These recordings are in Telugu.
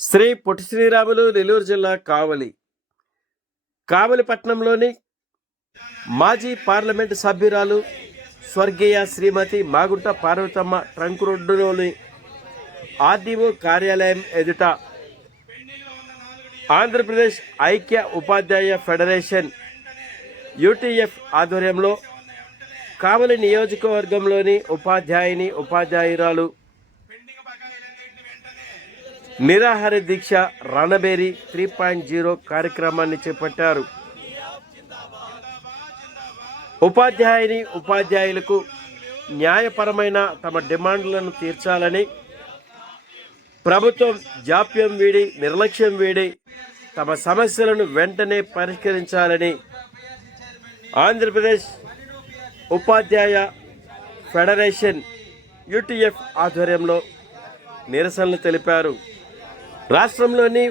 శ్రీ పొట్టి శ్రీరాములు నెల్లూరు జిల్లా కావలిపట్నంలోని మాజీ పార్లమెంటు సభ్యురాలు స్వర్గీయ శ్రీమతి మాగుంట పార్వతమ్మ ట్రంక్ రోడ్డులోని ఆర్డీఓ కార్యాలయం ఎదుట ఆంధ్రప్రదేశ్ ఐక్య ఉపాధ్యాయ ఫెడరేషన్ యూటీఎఫ్ ఆధ్వర్యంలో కావలి నియోజకవర్గంలోని ఉపాధ్యాయురాలు నిరాహార దీక్ష రణబేరి 3.0 కార్యక్రమాన్ని చేపట్టారు. ఉపాధ్యాయులకు న్యాయపరమైన తమ డిమాండ్లను తీర్చాలని, ప్రభుత్వం జాప్యం వీడి నిర్లక్ష్యం వీడి తమ సమస్యలను వెంటనే పరిష్కరించాలని ఆంధ్రప్రదేశ్ ఉపాధ్యాయ ఫెడరేషన్ యూటీఎఫ్ ఆధ్వర్యంలో నిరసనలు తెలిపారు. రాష్ట్రంలోని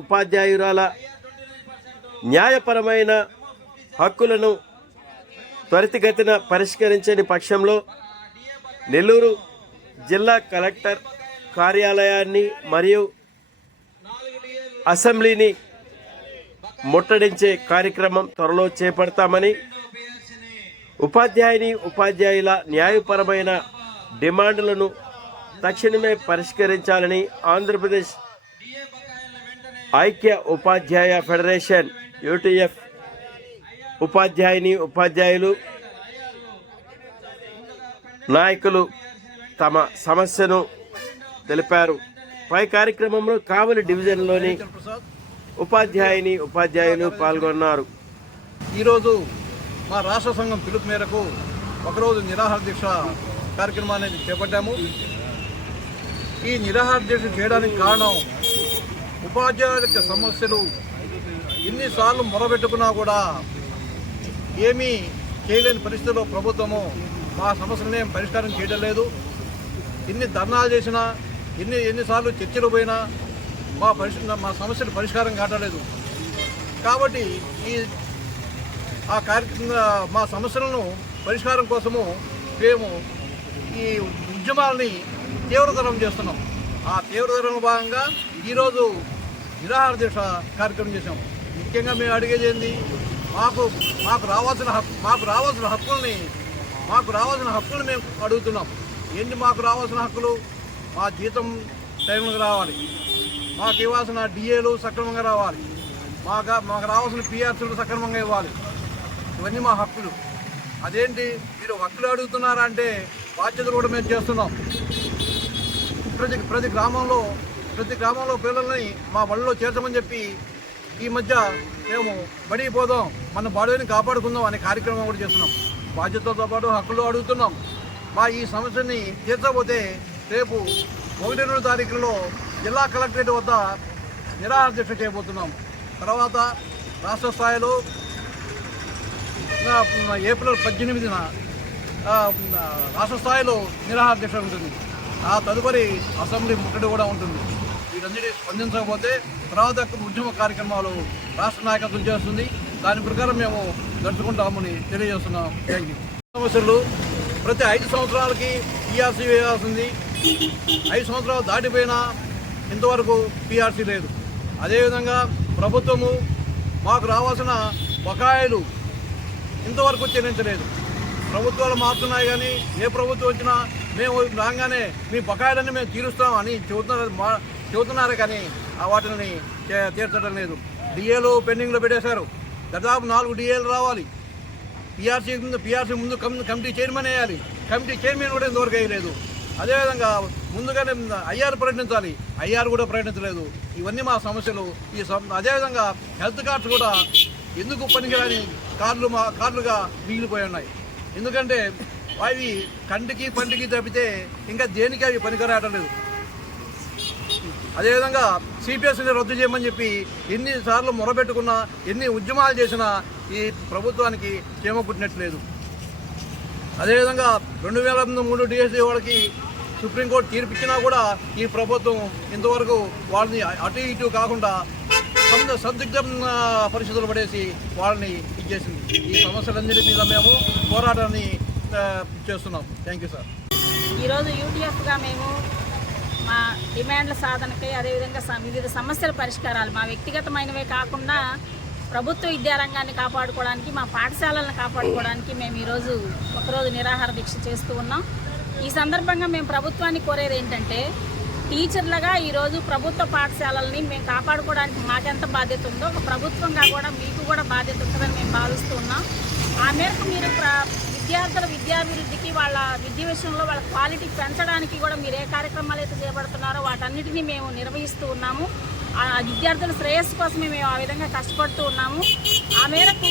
ఉపాధ్యాయురాల న్యాయపరమైన హక్కులను త్వరితగతిన పరిష్కరించని పక్షంలో నెల్లూరు జిల్లా కలెక్టర్ కార్యాలయాన్ని మరియు అసెంబ్లీని ముట్టడించే కార్యక్రమం త్వరలో చేపడతామని, ఉపాధ్యాయుల న్యాయపరమైన డిమాండ్లను తక్షణమే పరిష్కరించాలని ఆంధ్రప్రదేశ్ ఐక్య ఉపాధ్యాయ ఫెడరేషన్ యూటీఎఫ్ ఉపాధ్యాయులు నాయకులు తమ సమస్యను తెలిపారు. పై కార్యక్రమంలో కావలి డివిజన్లోని ఉపాధ్యాయులు పాల్గొన్నారు. ఈరోజు మా రాష్ట్ర సంఘం పిలుపు మేరకు ఒకరోజు నిరాహార దీక్ష కార్యక్రమాన్ని చేపట్టాము. ఈ నిరాహార దీక్ష చేయడానికి కారణం ఉపాధ్యాయుల సమస్యలు ఎన్నిసార్లు మొరబెట్టుకున్నా కూడా ఏమీ చేయలేని పరిస్థితుల్లో ప్రభుత్వము మా సమస్యలనే పరిష్కారం చేయడం లేదు. ఎన్ని ధర్నాలు చేసినా ఎన్నిసార్లు చర్చలు పోయినా మా సమస్యలు పరిష్కారం కావట్లేదు. కాబట్టి మా సమస్యలను పరిష్కారం కోసము మేము ఈ ఉద్యమాలని తీవ్రతరం చేస్తున్నాం. ఆ తీవ్రతరం భాగంగా ఈరోజు నిరాహార దీక్ష కార్యక్రమం చేశాం. ముఖ్యంగా మేము అడిగేది ఏంది, మాకు రావాల్సిన హక్కుల్ని మేము అడుగుతున్నాం. ఏంటి మాకు రావాల్సిన హక్కులు? మా జీతం టైంకి రావాలి, మాకు ఇవ్వాల్సిన డిఏలు సక్రమంగా రావాలి, మాకు రావాల్సిన పిఆర్సీలు సక్రమంగా ఇవ్వాలి. ఇవన్నీ మా హక్కులు. అదేంటి మీరు హక్కులు అడుగుతున్నారా అంటే బాధ్యతలు కూడా మేము చేస్తున్నాం. ప్రతి గ్రామంలో పిల్లల్ని మా బడిలో చేర్చమని చెప్పి ఈ మధ్య మేము బడికి పోదాం, మన బాడీని కాపాడుకుందాం అనే కార్యక్రమం కూడా చేస్తున్నాం. బాధ్యతలతో పాటు హక్కులు అడుగుతున్నాం. మా ఈ సమస్యని తీర్చకపోతే రేపు 1-2 తారీఖులలో జిల్లా కలెక్టరేట్ వద్ద నిరాహార దీక్ష చేయబోతున్నాం. తర్వాత రాష్ట్ర స్థాయిలో ఏప్రిల్ 18న రాష్ట్ర స్థాయిలో నిరాహార దీక్ష ఉంటుంది. ఆ తదుపరి అసెంబ్లీ ముట్టడి కూడా ఉంటుంది. వీటన్నిటి స్పందించకపోతే తర్వాత ఉద్యమ కార్యక్రమాలు రాష్ట్ర నాయకత్వం చేస్తుంది. దాని ప్రకారం మేము నడుచుకుంటామని తెలియజేస్తున్నాం. Thank you. సమస్యలు ప్రతి 5 సంవత్సరాలకి పిఆర్సీ వేయాల్సింది. 5 సంవత్సరాలు దాటిపోయినా ఇంతవరకు పిఆర్సీ లేదు. అదేవిధంగా ప్రభుత్వము మాకు రావాల్సిన బకాయిలు ఇంతవరకు చెల్లించలేదు. ప్రభుత్వాలు మారుతున్నాయి కానీ ఏ ప్రభుత్వం వచ్చినా మేము రాగానే మీ బకాయిలన్నీ మేము తీరుస్తాం అని చెబుతున్నారు కానీ వాటిని తీర్చడం లేదు. డిఏలు పెండింగ్లో పెట్టేశారు. దాదాపు 4 డిఏలు రావాలి. పిఆర్సీ ముందు కమిటీ చైర్మన్ వేయాలి. కమిటీ చైర్మన్ కూడా ఇంతవరకు వేయలేదు. అదేవిధంగా ముందుగానే ఐఆర్ ప్రకటించాలి. ఐఆర్ కూడా ప్రకటించలేదు. ఇవన్నీ మా సమస్యలు. అదేవిధంగా హెల్త్ కార్డ్స్ కూడా ఎందుకు పనికిరాని కార్డులుగా మిగిలిపోయి ఉన్నాయి. ఎందుకంటే అవి కంటికి పంటికి తప్పితే ఇంకా దేనికి అవి పనికిరావడం లేదు. అదేవిధంగా సిపిఎస్ని రద్దు చేయమని చెప్పి ఎన్నిసార్లు మొరబెట్టుకున్నా, ఎన్ని ఉద్యమాలు చేసినా ఈ ప్రభుత్వానికి చీమ కుట్టినట్లేదు. అదేవిధంగా 2003 డిఎస్సీ వాళ్ళకి సుప్రీంకోర్టు తీర్పిచ్చినా కూడా ఈ ప్రభుత్వం ఇంతవరకు వాళ్ళని అటు ఇటు కాకుండా సందిగ్ధ పరిస్థితులు పడేసి వాళ్ళని ఇచ్చేసింది. ఈ సమస్యలన్నిటి మీద మేము పోరాటాన్ని చేస్తున్నాం. Thank you sir. ఈరోజు యూటీఎఫ్గా మేము మా డిమాండ్ల సాధనకై అదేవిధంగా వివిధ సమస్యల పరిష్కారాలు మా వ్యక్తిగతమైనవే కాకుండా ప్రభుత్వ విద్యారంగాన్ని కాపాడుకోవడానికి మా పాఠశాలలను కాపాడుకోవడానికి మేము ఈరోజు ఒకరోజు నిరాహార దీక్ష చేస్తూ ఉన్నాం. ఈ సందర్భంగా మేము ప్రభుత్వాన్ని కోరేది ఏంటంటే, టీచర్లుగా ఈరోజు ప్రభుత్వ పాఠశాలల్ని మేము కాపాడుకోవడానికి మాకెంత బాధ్యత ఉందో ఒక ప్రభుత్వంగా కూడా మీకు కూడా బాధ్యత ఉంటుందని మేము భావిస్తూ ఉన్నాం. ఆ మేరకు మీరు విద్యార్థుల విద్యాభివృద్ధికి, వాళ్ళ విద్య విషయంలో వాళ్ళ క్వాలిటీ పెంచడానికి కూడా మీరు ఏ కార్యక్రమాలు అయితే చేపడుతున్నారో వాటన్నిటినీ మేము నిర్వహిస్తూ ఉన్నాము. ఆ విద్యార్థుల శ్రేయస్సు కోసమే మేము ఆ విధంగా కష్టపడుతూ ఉన్నాము. ఆ మేరకు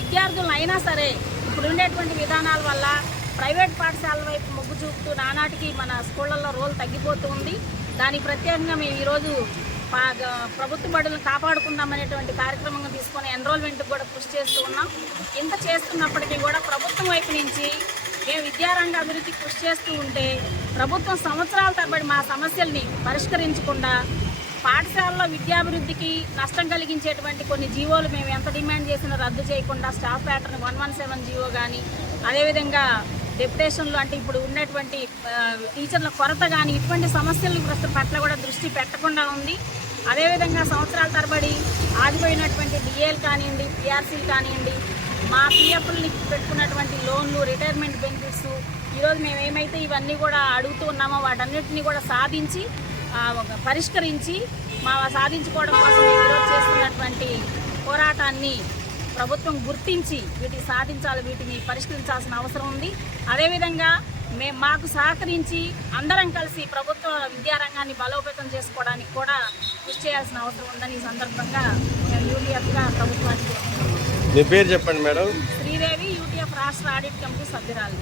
విద్యార్థులను అయినా సరే ఇప్పుడు ఉండేటువంటి విధానాల వల్ల ప్రైవేట్ పాఠశాలల వైపు మొగ్గు చూపుతూ నానాటికి మన స్కూళ్ళల్లో రోల్ తగ్గిపోతూ ఉంది. దానికి ప్రత్యేకంగా మేము ఈరోజు ప్రభుత్వ బడులను కాపాడుకుందామనేటువంటి కార్యక్రమంగా తీసుకొని ఎన్రోల్మెంట్కి కూడా కృషి చేస్తూ ఉన్నాం. ఇంత చేస్తున్నప్పటికీ కూడా ప్రభుత్వం వైపు నుంచి మేము విద్యారంగ అభివృద్ధికి కృషి చేస్తూ ఉంటే ప్రభుత్వం సంవత్సరాల తరబడి మా సమస్యల్ని పరిష్కరించకుండా పాఠశాలలో విద్యాభివృద్ధికి నష్టం కలిగించేటువంటి కొన్ని జీవోలు మేము ఎంత డిమాండ్ చేసినా రద్దు చేయకుండా స్టాఫ్ ప్యాటర్న్ 117 జీవో కానీ, అదేవిధంగా డెప్యుటేషన్లు అంటే ఇప్పుడు ఉన్నటువంటి టీచర్ల కొరత కానీ ఇటువంటి సమస్యల పట్ల కూడా దృష్టి పెట్టకుండా ఉంది. అదేవిధంగా సంవత్సరాల తరబడి ఆగిపోయినటువంటి డిఏలు కానివ్వండి, పిఆర్సీలు కానివ్వండి, మా పిఎఫ్ని పెట్టుకున్నటువంటి లోన్లు, రిటైర్మెంట్ బెనిఫిట్స్, ఈరోజు మేము ఏమైతే ఇవన్నీ కూడా అడుగుతూ ఉన్నామో వాటన్నిటిని కూడా సాధించి పరిష్కరించి సాధించుకోవడం కోసం మేము ఈరోజు చేస్తున్నటువంటి పోరాటాన్ని ప్రభుత్వం గుర్తించి వీటిని పరిష్కరించాల్సిన అవసరం ఉంది. అదేవిధంగా మాకు సహకరించి అందరం కలిసి ప్రభుత్వ విద్యారంగాన్ని బలోపేతం చేసుకోవడానికి కూడా కృషి చేయాల్సిన అవసరం ఉందని ఈ సందర్భంగా మేము యూటీఎఫ్గా ప్రభుత్వానికి మీ పేరు చెప్పండి మేడం. శ్రీదేవి, యూటీఎఫ్ రాష్ట్ర ఆడిట్ కమిటీ సభ్యురాలు.